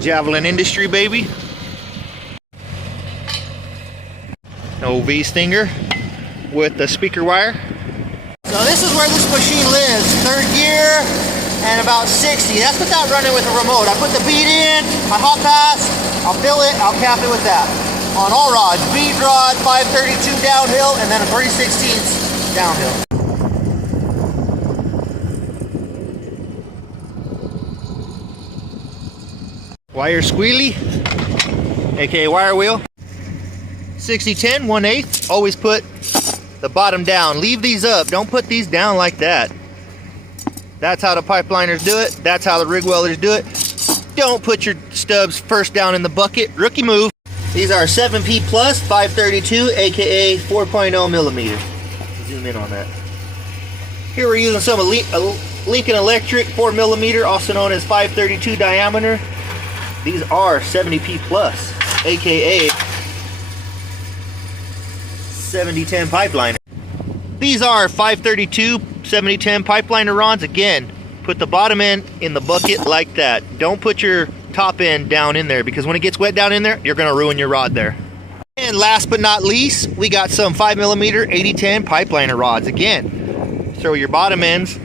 Javelin Industry, baby. OV Stinger with the speaker wire. So this is where this machine lives. 3rd gear and about 60. That's without running with a remote. I put the bead in, I hot pass, I'll fill it, I'll cap it with that. On all rods, bead rod, 532 downhill, and then a 3/16 downhill. Wire squealy, aka wire wheel. 60-10, 1/8. Always put the bottom down. Leave these up. Don't put these down like that. That's how the pipeliners do it. That's how the rig welders do it. Don't put your stubs first down in the bucket. Rookie move. These are 7P plus 532, aka 4.0 millimeter. Zoom in on that. Here we're using some Lincoln Electric 4 millimeter, also known as 532 diameter. These are 70P plus, aka 70-10 pipeliner. These are 532 70-10 pipeliner rods. Again, put the bottom end in the bucket like that. Don't put your top end down in there, because when it gets wet down in there, you're going to ruin your rod there. And last but not least, we got some 5mm 80-10 pipeliner rods. Again, throw your bottom ends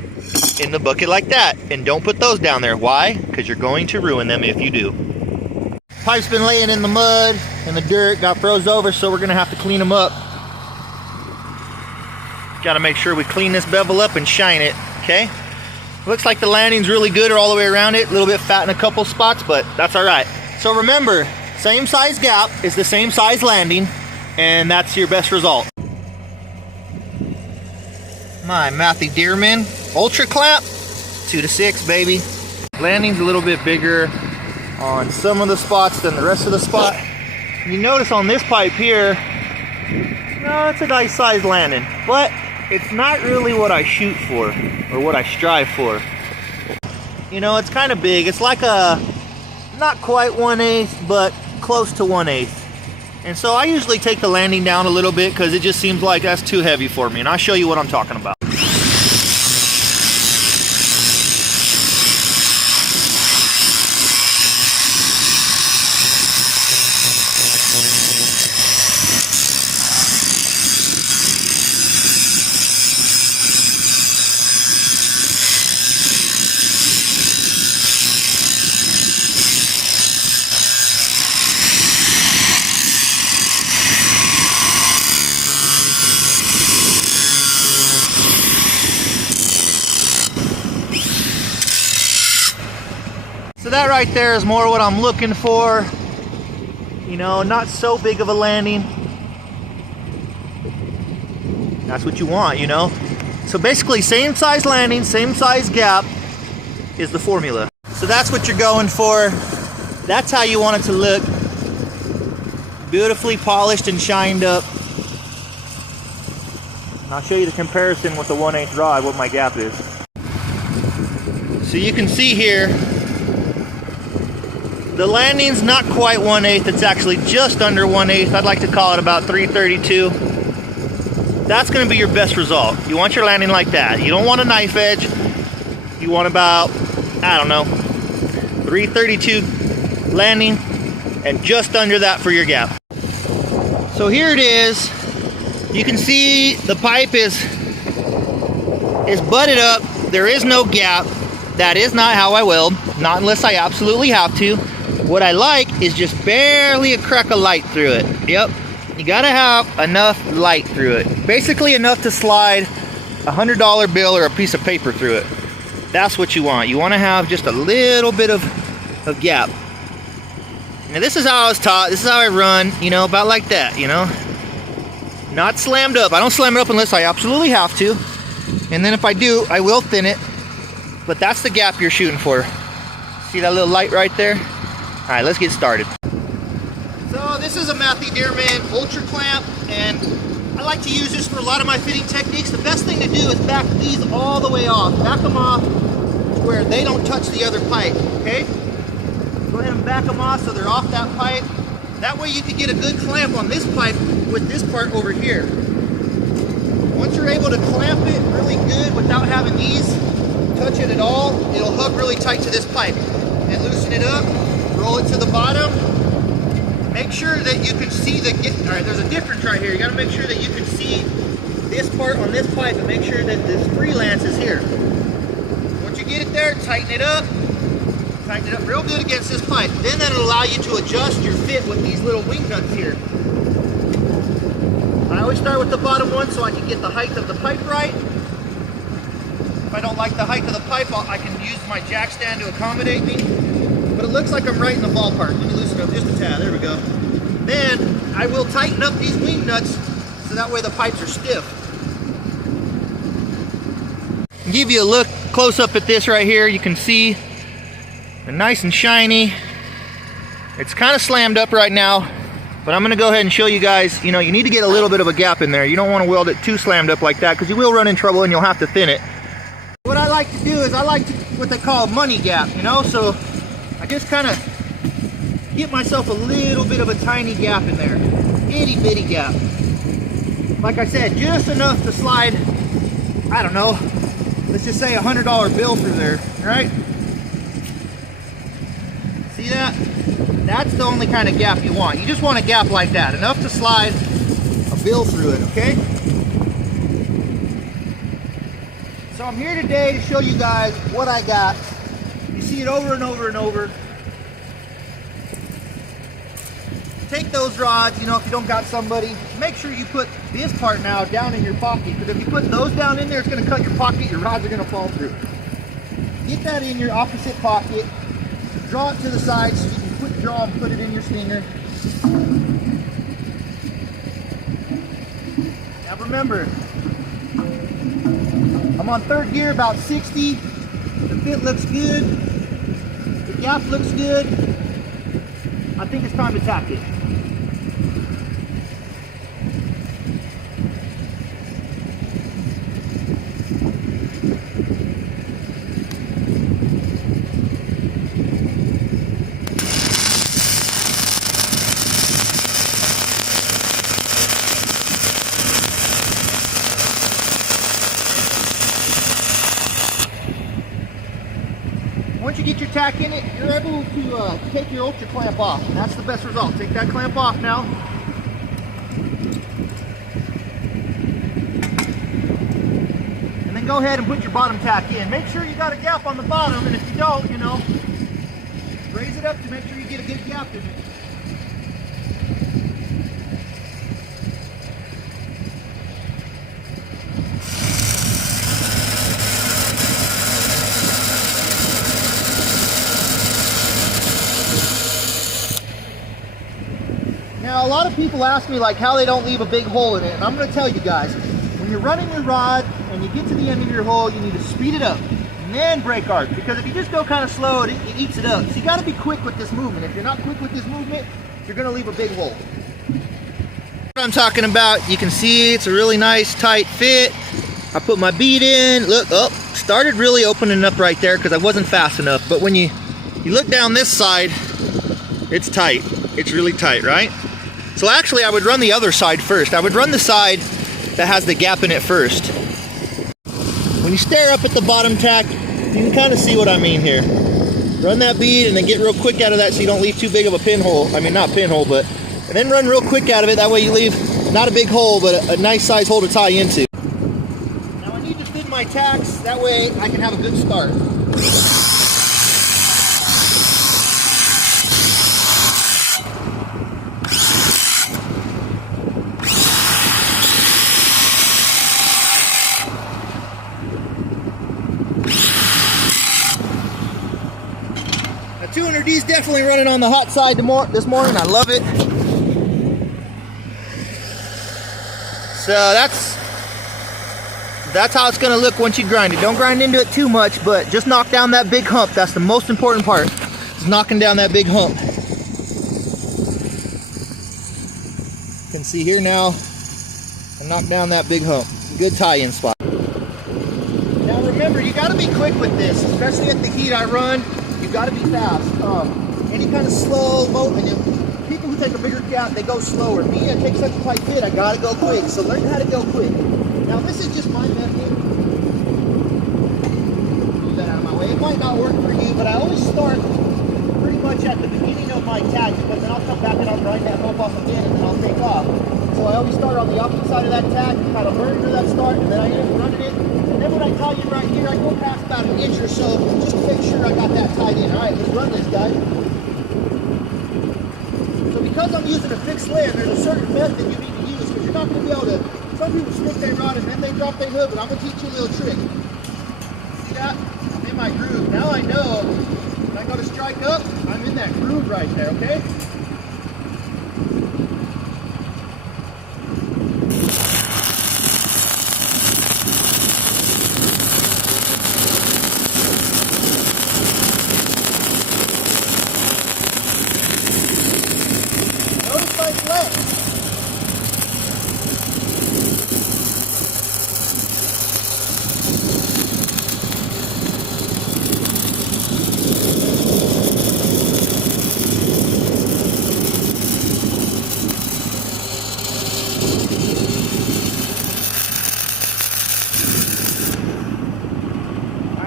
in the bucket like that, and don't put those down there. Why? Because you're going to ruin them if you do. Pipe's been laying in the mud and the dirt, got froze over, so we're going to have to clean them up. Got to make sure we clean this bevel up and shine it, okay? Looks like the landing's really good all the way around it. A little bit fat in a couple spots, but that's all right. So remember, same size gap is the same size landing, and that's your best result. My Matthew Dearman Ultra Clamp, 2-6, baby. Landing's a little bit bigger on some of the spots than the rest of the spot. You notice on this pipe here, no, it's a nice size landing, but it's not really what I shoot for or what I strive for. You know, it's kind of big. It's like a, not quite 1/8, but close to 1/8. And so I usually take the landing down a little bit because it just seems like that's too heavy for me. And I'll show you what I'm talking about. So that right there is more what I'm looking for. You know, not so big of a landing. That's what you want, you know. So basically, same size landing, same size gap is the formula. So that's what you're going for. That's how you want it to look. Beautifully polished and shined up. And I'll show you the comparison with the 1/8 rod, what my gap is. So you can see here, the landing's not quite 1/8, it's actually just under 1/8. I'd like to call it about 332. That's going to be your best result. You want your landing like that. You don't want a knife edge. You want about, I don't know, 332 landing and just under that for your gap. So here it is. You can see the pipe is butted up. There is no gap. That is not how I weld, not unless I absolutely have to. What I like is just barely a crack of light through it. Yep, you gotta have enough light through it. Basically enough to slide a $100 bill or a piece of paper through it. That's what you want. You want to have just a little bit of gap. Now this is how I was taught. This is how I run, you know, about like that, you know. Not slammed up. I don't slam it up unless I absolutely have to. And then if I do, I will thin it. But that's the gap you're shooting for. See that little light right there? All right, let's get started. So this is a Matthew Dearman Ultra Clamp, and I like to use this for a lot of my fitting techniques. The best thing to do is back these all the way off. Back them off to where they don't touch the other pipe, okay? Go ahead and back them off so they're off that pipe. That way you can get a good clamp on this pipe with this part over here. Once you're able to clamp it really good without having these touch it at all, it'll hug really tight to this pipe. And loosen it up, roll it to the bottom. Make sure that you can see all right, there's a difference right here. You gotta make sure that you can see this part on this pipe and make sure that this freelance is here. Once you get it there, tighten it up. Tighten it up real good against this pipe. Then that'll allow you to adjust your fit with these little wing nuts here. I always start with the bottom one so I can get the height of the pipe right. If I don't like the height of the pipe, I can use my jack stand to accommodate me. But it looks like I'm right in the ballpark. Let me loosen up just a tad. There we go. Then I will tighten up these wing nuts so that way the pipes are stiff. Give you a look close up at this right here. You can see they're nice and shiny. It's kind of slammed up right now, but I'm going to go ahead and show you guys, you know, you need to get a little bit of a gap in there. You don't want to weld it too slammed up like that because you will run in trouble and you'll have to thin it. What I like to do is I like to what they call a money gap, you know, so I just kind of get myself a little bit of a tiny gap in there. Itty bitty gap. Like I said, just enough to slide, I don't know, let's just say $100 bill through there, right? See that? That's the only kind of gap you want. You just want a gap like that, enough to slide a bill through it, okay? So I'm here today to show you guys what I got. You see it over and over and over. Take those rods, you know, if you don't got somebody, make sure you put this part now down in your pocket, because if you put those down in there, it's going to cut your pocket, your rods are going to fall through. Get that in your opposite pocket, draw it to the side so you can quick draw and put it in your stinger. Now remember, I'm on third gear, about 60. The fit looks good. The gap looks good. I think it's time to tack it. Once you get your tack in it, you're able to take your ultra clamp off. And that's the best result. Take that clamp off now. And then go ahead and put your bottom tack in. Make sure you got a gap on the bottom, and if you don't, you know, raise it up to make sure you get a good gap in it. Now, a lot of people ask me like how they don't leave a big hole in it, and I'm going to tell you guys, when you're running your rod and you get to the end of your hole, you need to speed it up and then brake hard, because if you just go kind of slow, it eats it up. So you got to be quick with this movement. If you're not quick with this movement, you're going to leave a big hole. What I'm talking about, you can see it's a really nice tight fit. I put my bead in, look, oh, started really opening up right there because I wasn't fast enough. But when you look down this side, it's tight. It's really tight, right? So actually I would run the other side first. I would run the side that has the gap in it first. When you stare up at the bottom tack, you can kind of see what I mean here. Run that bead and then get real quick out of that so you don't leave too big of a pinhole. I mean, not pinhole, but, and then run real quick out of it. That way you leave not a big hole, but a nice size hole to tie into. Now I need to thin my tacks, that way I can have a good start. Now 200D is definitely running on the hot side this morning. I love it. So that's how it's going to look once you grind it. Don't grind into it too much, but just knock down that big hump. That's the most important part, is knocking down that big hump. You can see here now, I knocked down that big hump. Good tie-in spot. Now remember, you got to be quick with this, especially at the heat I run. You got to be fast. Any kind of slow movement, people who take a bigger gap, they go slower. Me, I take such a tight fit, I got to go quick. So learn how to go quick. Now this is just my method. Move that out of my way. It might not work for you, but I always start pretty much at the beginning of my tag, because then I'll come back and I'll grind that hump off again and then I'll take off. So I always start on the opposite side of that tag, kind of burn to that start, and then I end up running it. And then when I tie in right here, I go past about an inch or so just to make sure I got that tied in. All right, let's run this, guys. So because I'm using a fixed land, there's a certain method you need to use, because you're not going to be able to, some people stick their rod and then they drop their hook, but I'm going to teach you a little trick. See that? I'm in my groove. Now I know when I go to strike up, I'm in that groove right there, okay? Notice my flex.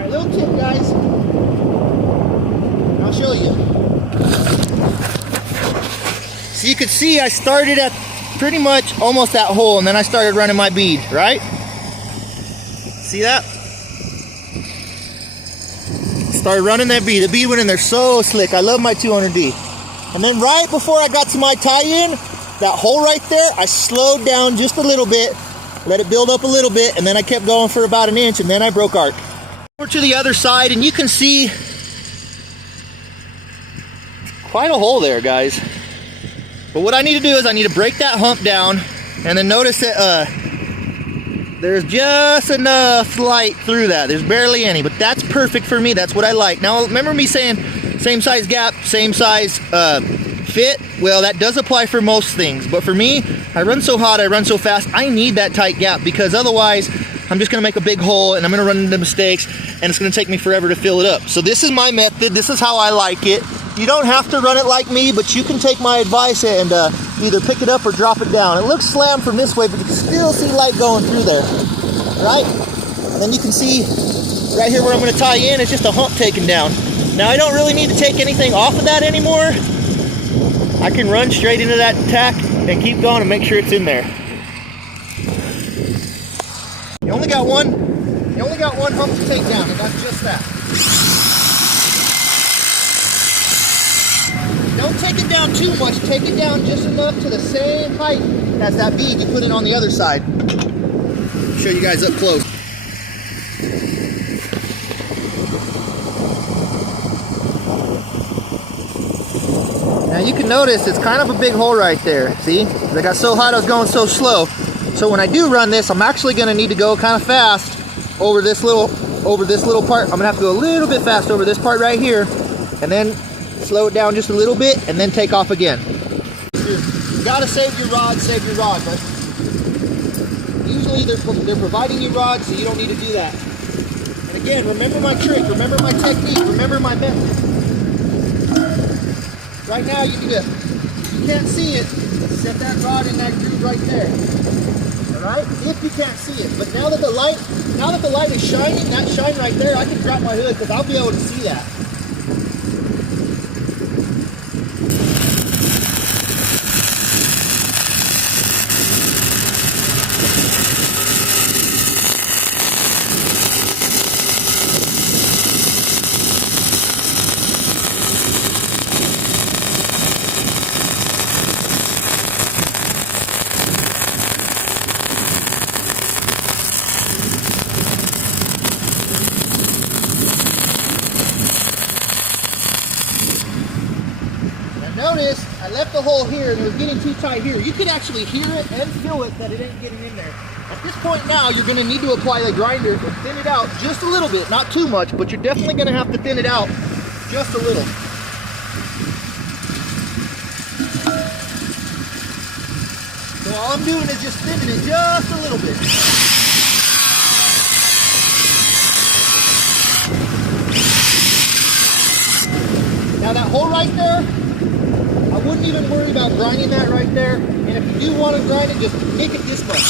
Little tip, guys. I'll show you. So you can see I started at pretty much almost that hole, and then I started running my bead, right? See that? Started running that bead. The bead went in there so slick. I love my 200D. And then right before I got to my tie-in, that hole right there, I slowed down just a little bit, let it build up a little bit, and then I kept going for about an inch, and then I broke arc. Over to the other side, and you can see quite a hole there, guys. But what I need to do is I need to break that hump down, and then notice that there's just enough light through that. There's barely any, but that's perfect for me. That's what I like. Now, remember me saying same size gap, same size fit? Well, that does apply for most things, but for me, I run so hot, I run so fast, I need that tight gap, because otherwise I'm just gonna make a big hole and I'm gonna run into mistakes, and it's gonna take me forever to fill it up. So this is my method. This is how I like it. You don't have to run it like me, but you can take my advice and either pick it up or drop it down. It looks slammed from this way, but you can still see light going through there, right? And then you can see right here where I'm gonna tie in, it's just a hump taken down. Now I don't really need to take anything off of that anymore. I can run straight into that tack and keep going and make sure it's in there. You only got one hump to take down, and that's just that. Don't take it down too much. Take it down just enough to the same height as that bead you put in on the other side. I'll show you guys up close. Now you can notice it's kind of a big hole right there. See? I got so hot I was going so slow. So when I do run this, I'm actually going to need to go kind of fast over this little part. I'm going to have to go a little bit fast over this part right here, and then slow it down just a little bit, and then take off again. You got to save your rod, but usually they're providing you rods, so you don't need to do that. And again, remember my trick, remember my technique, remember my method. Right now, you can't see it, set that rod in that groove right there. Alright? If you can't see it. But now that the light is shining, that shine right there, I can drop my hood because I'll be able to see that. Notice I left the hole here and it was getting too tight here. You could actually hear it and feel it that it ain't getting in there. At this point now, you're going to need to apply the grinder and thin it out just a little bit. Not too much, but you're definitely going to have to thin it out just a little. So all I'm doing is just thinning it just a little bit. Now that hole right there, I wouldn't even worry about grinding that right there. And if you do want to grind it, just make it this much.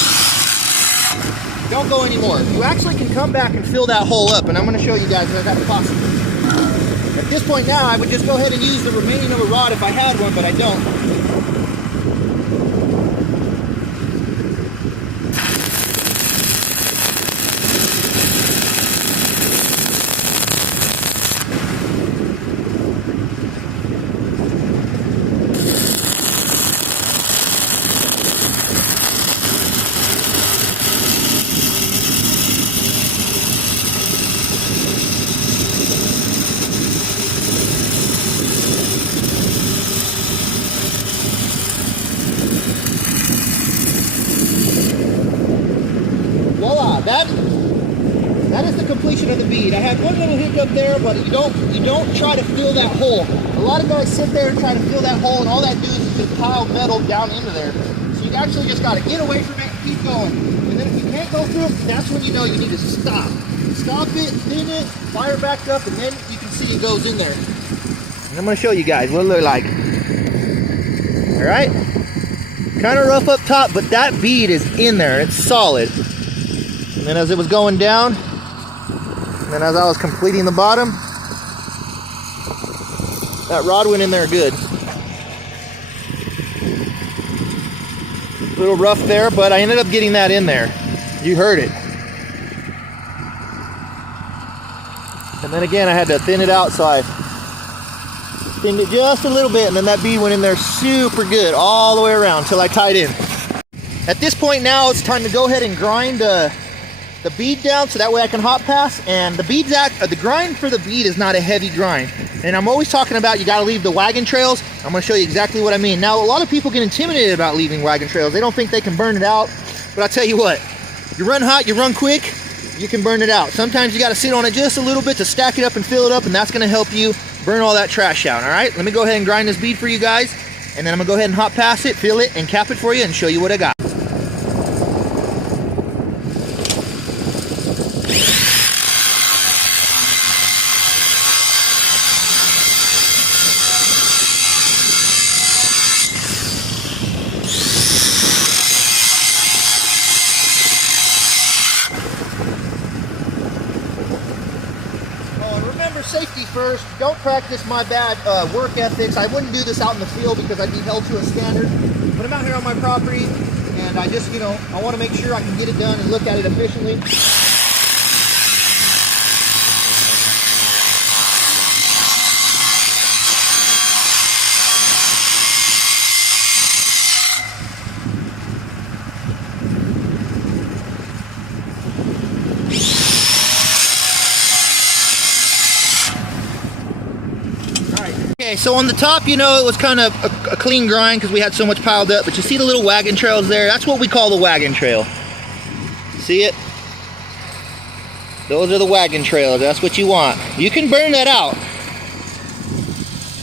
Don't go anymore. You actually can come back and fill that hole up, and I'm going to show you guys how that's possible. At this point now, I would just go ahead and use the remaining of a rod if I had one, but I don't. Voila, that is the completion of the bead. I had one little hiccup there, but you don't try to fill that hole. A lot of guys sit there and try to fill that hole, and all that does is just pile metal down into there. So you actually just got to get away from it and keep going. And then if you can't go through it, that's when you know you need to stop. Stop it, thin it, fire back up, and then you can see it goes in there. And I'm going to show you guys what it looks like. All right? Kind of rough up top, but that bead is in there. It's solid. And then as it was going down, and then as I was completing the bottom, that rod went in there good. A little rough there, but I ended up getting that in there. You heard it. And then again, I had to thin it out, so I thinned it just a little bit, and then that bead went in there super good all the way around until I tied in. At this point now, it's time to go ahead and grind the bead down so that way I can hot pass. And the grind for the bead is not a heavy grind. And I'm always talking about you got to leave the wagon trails. I'm going to show you exactly what I mean. Now, a lot of people get intimidated about leaving wagon trails. They don't think they can burn it out. But I'll tell you what, you run hot, you run quick, you can burn it out. Sometimes you got to sit on it just a little bit to stack it up and fill it up, and that's going to help you burn all that trash out. All right, let me go ahead and grind this bead for you guys, and then I'm going to go ahead and hot pass it, fill it, and cap it for you and show you what I got. Safety first. Don't practice my bad work ethics. I wouldn't do this out in the field because I'd be held to a standard. But I'm out here on my property, and I just, I want to make sure I can get it done and look at it efficiently. Okay, so on the top, it was kind of a clean grind because we had so much piled up, but you see the little wagon trails there? That's what we call the wagon trail. See it? Those are the wagon trails. That's what you want. You can burn that out.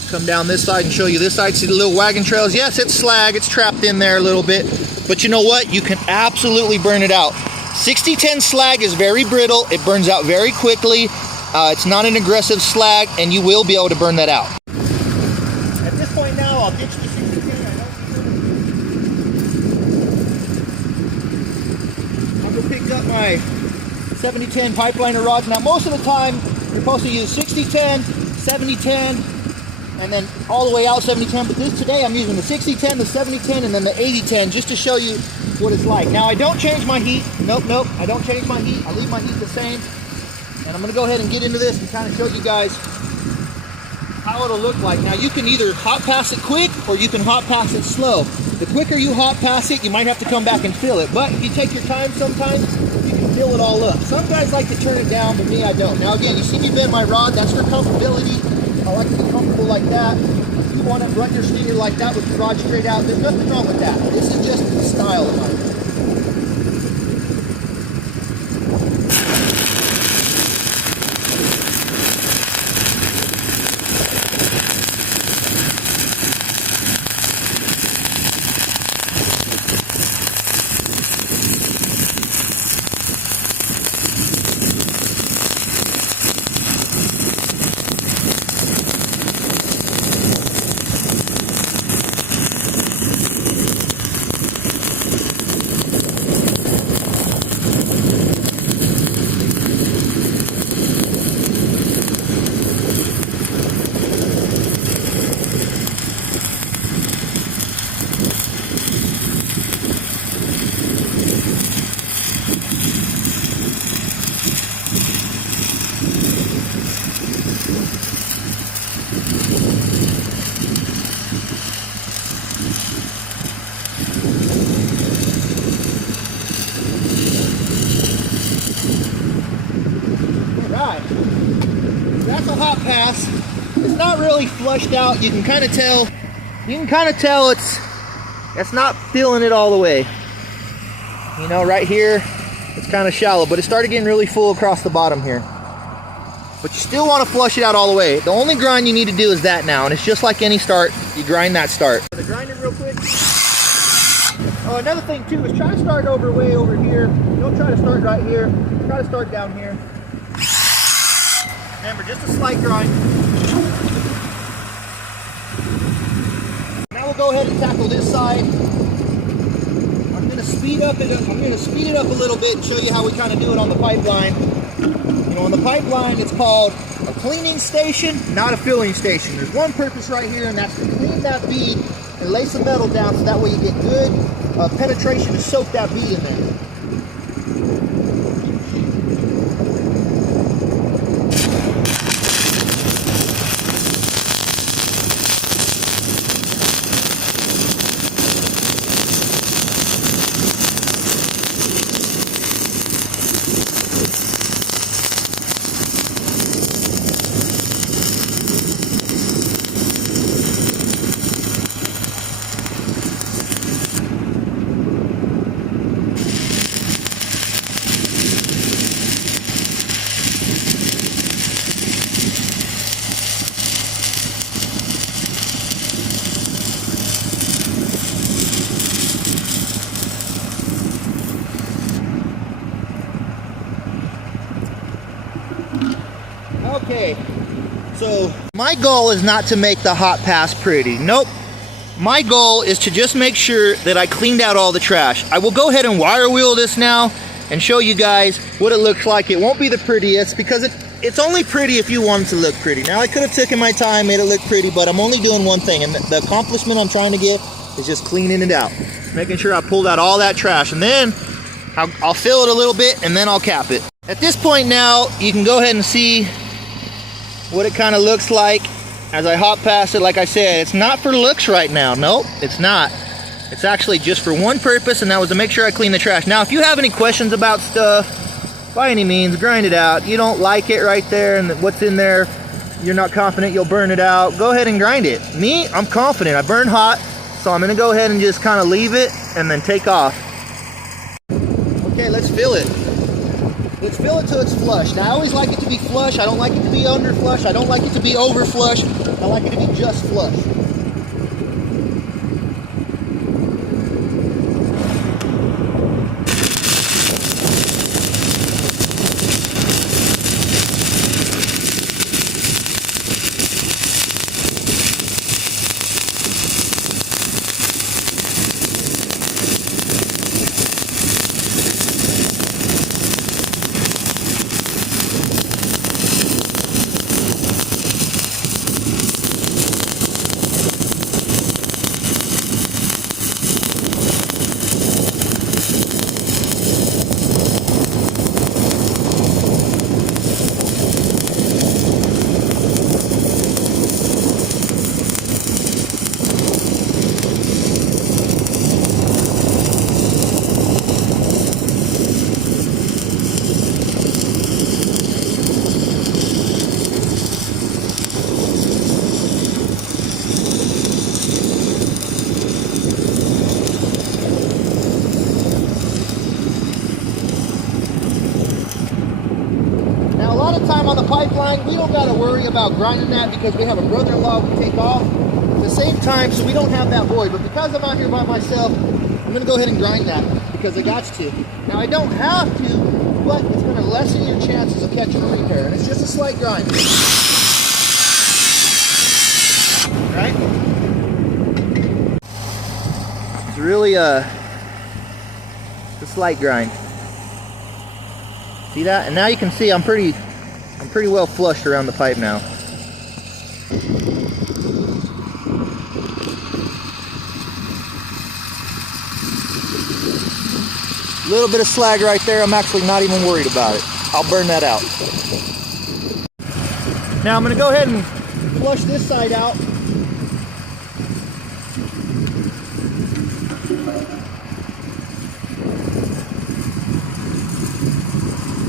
Come down this side and show you this side. See the little wagon trails? Yes, it's slag. It's trapped in there a little bit. But you know what? You can absolutely burn it out. 6010 slag is very brittle. It burns out very quickly. It's not an aggressive slag, and you will be able to burn that out. At this point now, I'll ditch the 6010. I'm going to pick up my 7010 pipeliner rods. Now, most of the time, you're supposed to use 6010, 7010, and then all the way out 7010. But today, I'm using the 6010, the 7010, and then the 8010 just to show you what it's like. Now, I don't change my heat. Nope, I don't change my heat. I leave my heat the same. And I'm going to go ahead and get into this and kind of show you guys how it'll look like. Now, you can either hot pass it quick or you can hot pass it slow. The quicker you hot pass it, you might have to come back and fill it. But if you take your time sometimes, you can fill it all up. Some guys like to turn it down, but me, I don't. Now, again, you see me bend my rod. That's for comfortability. I like to be comfortable like that. If you want to run your stinger like that with the rod straight out, there's nothing wrong with that. This is just the style of mine. pass. It's not really flushed out. You can kind of tell. It's not filling it all the way. You know, right here, it's kind of shallow, but it started getting really full across the bottom here. But you still want to flush it out all the way. The only grind you need to do is that now, and it's just like any start. You grind that start. To grind it real quick. Oh, another thing too is try to start way over here. Don't try to start right here. Try to start down here. Remember, just a slight grind. Now we'll go ahead and tackle this side. I'm going to speed it up a little bit and show you how we kind of do it on the pipeline. You know, on the pipeline, it's called a cleaning station, not a filling station. There's one purpose right here, and that's to clean that bead and lay some metal down so that way you get good penetration to soak that bead in there. Okay, so my goal is not to make the hot pass pretty. Nope. My goal is to just make sure that I cleaned out all the trash. I will go ahead and wire wheel this now and show you guys what it looks like. It won't be the prettiest because it's only pretty if you want it to look pretty. Now I could have taken my time, made it look pretty, but I'm only doing one thing, and the accomplishment I'm trying to get is just cleaning it out. Making sure I pulled out all that trash, and then I'll fill it a little bit and then I'll cap it. At this point now, you can go ahead and see what it kind of looks like as I hop past it. Like I said, it's not for looks right now. Nope, it's not. It's actually just for one purpose, and that was to make sure I clean the trash. Now, if you have any questions about stuff, by any means, grind it out. You don't like it right there, and what's in there, you're not confident you'll burn it out, go ahead and grind it. Me, I'm confident. I burn hot, so I'm gonna go ahead and just kind of leave it and then take off. Okay, let's fill it. Let's fill it till it's flush. Now, I always like it to be flush. I don't like it to be under flush. I don't like it to be over flush. I like it to be just flush. On the pipeline, we don't got to worry about grinding that because we have a brother-in-law we take off at the same time, so we don't have that void. But because I'm out here by myself, I'm going to go ahead and grind that because I got to. Now, I don't have to, but it's going to lessen your chances of catching a repair, and it's just a slight grind. Right? It's really a slight grind. See that? And now you can see I'm pretty well flushed around the pipe now. A little bit of slag right there, I'm actually not even worried about it. I'll burn that out. Now I'm going to go ahead and flush this side out.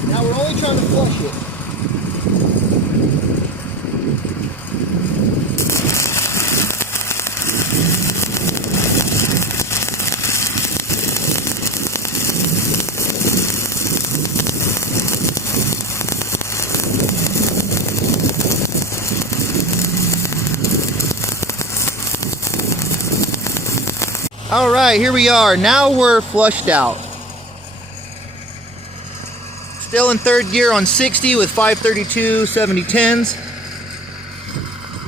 Now we're only trying to flush it. All right, here we are. Now we're flushed out. Still in third gear on 60 with 532 7010s.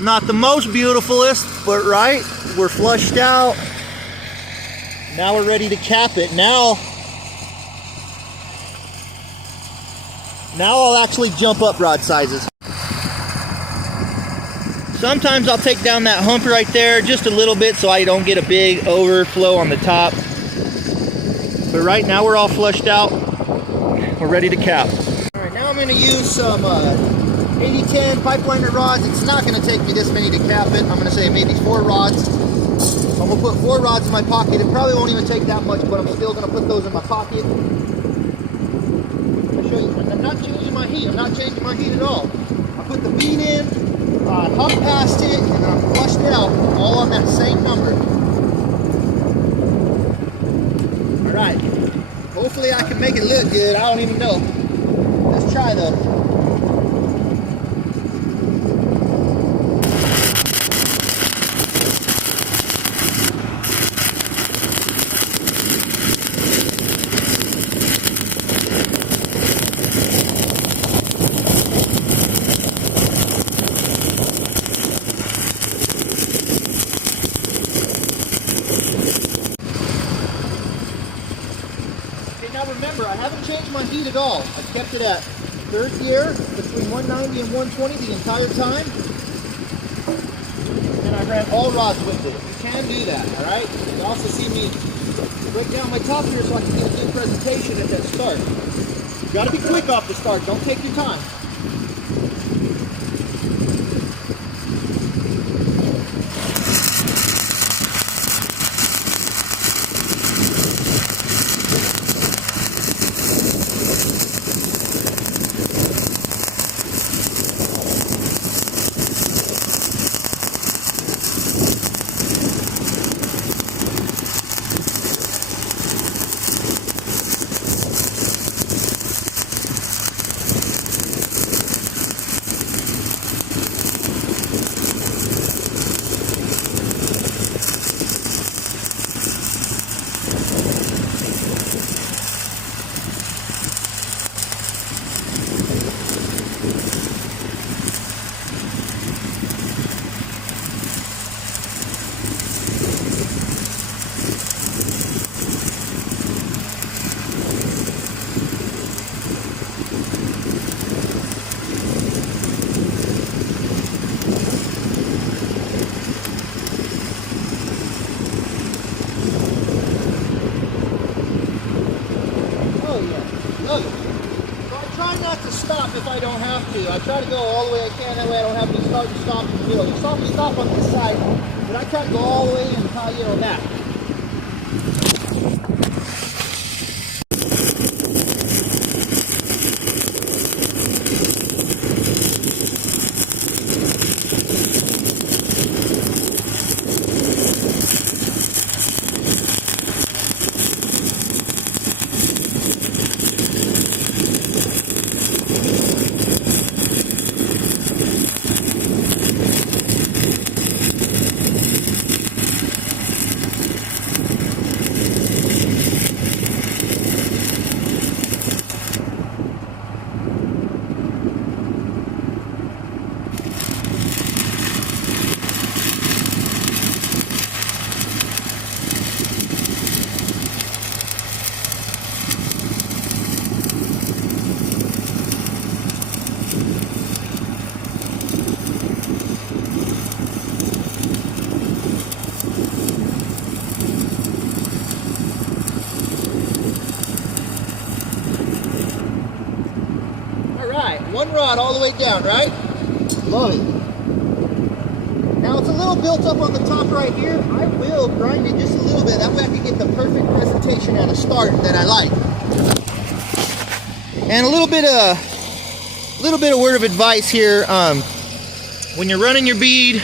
Not the most beautifulest, but right, we're flushed out. Now we're ready to cap it. Now I'll actually jump up rod sizes. Sometimes I'll take down that hump right there just a little bit so I don't get a big overflow on the top. But right now we're all flushed out. We're ready to cap. All right, now I'm going to use some 8010 pipeliner rods. It's not going to take me this many to cap it. I'm going to say maybe 4 rods. So I'm going to put 4 rods in my pocket. It probably won't even take that much, but I'm still going to put those in my pocket. I'll show you. I'm not changing my heat. I'm not changing my heat at all. I put the bead in, hung past it, and then I flushed it out all on that same number. All right. Hopefully I can make it look good. I don't even know. Let's try though. Now remember, I haven't changed my heat at all. I've kept it at third gear between 190 and 120 the entire time. And I ran all rods with it. You can do that, all right? You also see me break down my top here so I can get a good presentation at that start. You gotta be quick off the start. Don't take your time. Look, so I try not to stop if I don't have to. I try to go all the way I can, that way I don't have to start and stop in the middle. You saw me stop on this side, but I try to go all the way and tie you on that. One rod all the way down, right? Love it. Now it's a little built up on the top right here. I will grind it just a little bit. That way I can get the perfect presentation at a start that I like. And a little bit of word of advice here. When you're running your bead,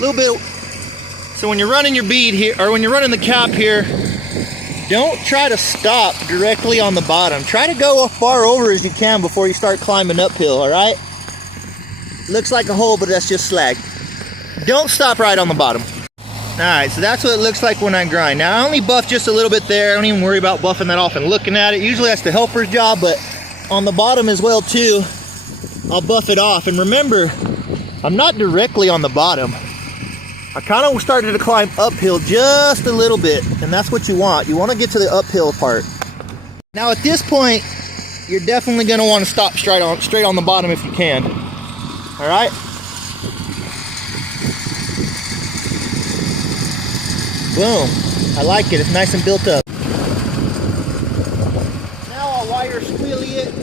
when you're running your bead here, or when you're running the cap here, don't try to stop directly on the bottom. Try to go as far over as you can before you start climbing uphill, all right? Looks like a hole, but that's just slag. Don't stop right on the bottom. Alright, so that's what it looks like when I grind. Now I only buff just a little bit there. I don't even worry about buffing that off and looking at it. Usually that's the helper's job, but on the bottom as well too, I'll buff it off. And remember, I'm not directly on the bottom. I kind of started to climb uphill just a little bit, and that's what you want. You want to get to the uphill part. Now at this point, you're definitely going to want to stop straight on the bottom if you can. Alright? Boom. I like it. It's nice and built up. Now I'll wire squealy it.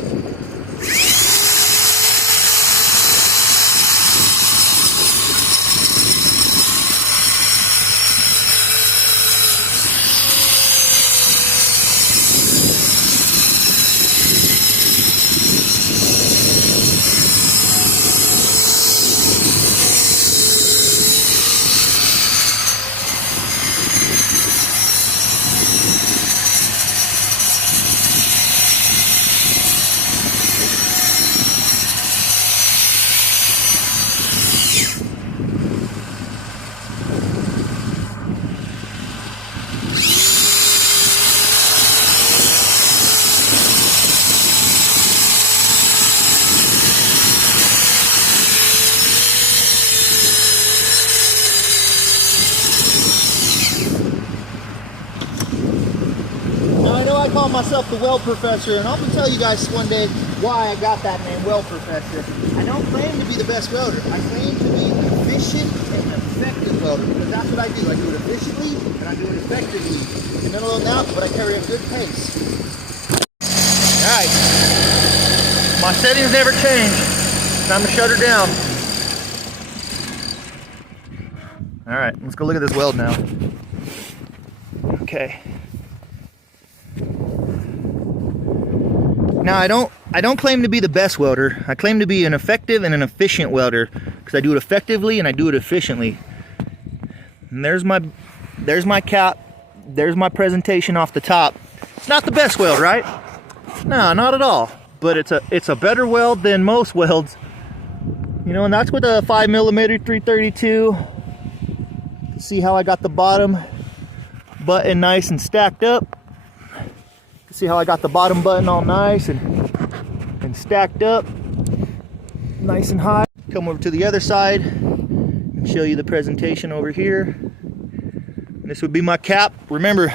I call myself the weld professor, and I'm gonna tell you guys one day why I got that name, weld professor. I don't claim to be the best welder. I claim to be an efficient and effective welder, because that's what I do. I do it efficiently and I do it effectively. In the middle of the mouth, but I carry a good pace. All right, my settings never change. Time to shut her down. All right, let's go look at this weld now. Okay. Now I don't claim to be the best welder. I claim to be an effective and an efficient welder, because I do it effectively and I do it efficiently. And there's my cap. There's my presentation off the top. It's not the best weld, right? No, not at all. But it's a better weld than most welds. You know, and that's with a 5mm 332. See how I got the bottom button nice and stacked up. See how I got the bottom button all nice and stacked up, nice and high. Come over to the other side and show you the presentation over here. And this would be my cap. Remember,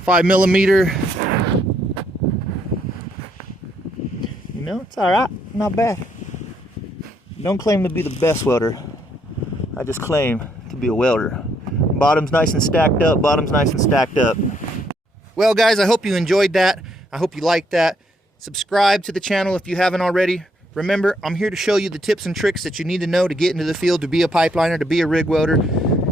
5mm. You know, it's all right, not bad. Don't claim to be the best welder. I just claim to be a welder. Bottom's nice and stacked up. Bottom's nice and stacked up. Well guys, I hope you enjoyed that. I hope you liked that. Subscribe to the channel if you haven't already. Remember, I'm here to show you the tips and tricks that you need to know to get into the field, to be a pipeliner, to be a rig welder.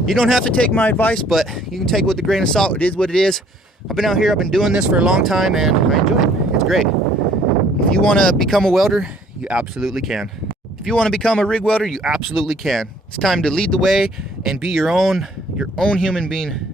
You don't have to take my advice, but you can take it with a grain of salt. It is what it is. I've been out here, I've been doing this for a long time, and I enjoy it. It's great. If you want to become a welder, you absolutely can. If you want to become a rig welder, you absolutely can. It's time to lead the way and be your own human being